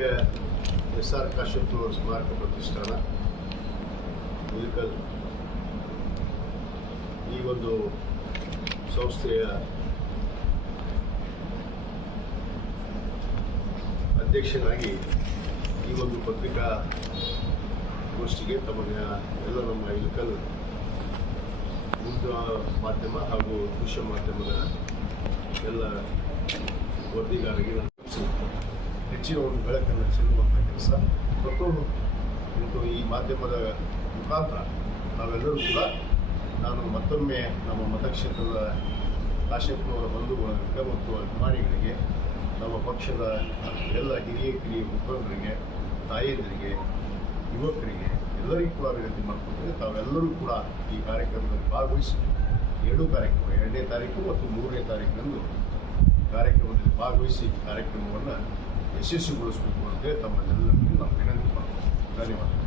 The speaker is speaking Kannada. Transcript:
SR ಕಾಶ್ಯಪ್ ಅವರ ಸ್ಮಾರಕ ಪ್ರತಿಷ್ಠಾನ ಇಳಕಲ್ ಈ ಒಂದು ಸಂಸ್ಥೆಯ ಅಧ್ಯಕ್ಷನಾಗಿ ಈ ಒಂದು ಪತ್ರಿಕಾ ಗೋಷ್ಠಿಗೆ ತಮಗೆ ಎಲ್ಲ ನಮ್ಮ ಇಳಕಲ್ ಮಾಧ್ಯಮ ಹಾಗೂ ದೃಶ್ಯ ಮಾಧ್ಯಮದ ಎಲ್ಲ ವರದಿಗಾರರಿಗೆ ಹೆಚ್ಚಿನ ಒಂದು ಬೆಳಕನ್ನು ಚೆಲ್ಲುವಂಥ ಕೆಲಸ ಮತ್ತು ಈ ಮಾಧ್ಯಮದ ಮುಖಾಂತರ ನಾವೆಲ್ಲರೂ ಕೂಡ ನಾನು ಮತ್ತೊಮ್ಮೆ ನಮ್ಮ ಮತಕ್ಷೇತ್ರದ ಕಾಶ್ಯಪ್ನವರ ಬಂಧುವರ್ಗ ಮತ್ತು ಅಭಿಮಾನಿಗಳಿಗೆ ನಮ್ಮ ಪಕ್ಷದ ಎಲ್ಲ ಕಿರಿಯ ಮುಖಂಡರಿಗೆ ತಾಯಂದಿರಿಗೆ ಯುವಕರಿಗೆ ಎಲ್ಲರಿಗೂ ಕೂಡ ವಿನಂತಿ ಮಾಡ್ಕೊಳ್ತೇವೆ. ತಾವೆಲ್ಲರೂ ಕೂಡ ಈ ಕಾರ್ಯಕ್ರಮದಲ್ಲಿ ಭಾಗವಹಿಸಿ ಎರಡೂ ಕಾರ್ಯಕ್ರಮ 2ನೇ ತಾರೀಕು ಮತ್ತು 3ನೇ ತಾರೀಕಿನಂದು ಕಾರ್ಯಕ್ರಮದಲ್ಲಿ ಭಾಗವಹಿಸಿ ಕಾರ್ಯಕ್ರಮವನ್ನು ಯಶಸ್ವಿಗೊಳಿಸಬೇಕು ಅಂತೇಳಿ ತಮ್ಮನ್ನೆಲ್ಲರಿಗೂ ನಾವು ವಿನಂತಿ ಮಾಡ್ತೀವಿ. ಧನ್ಯವಾದ.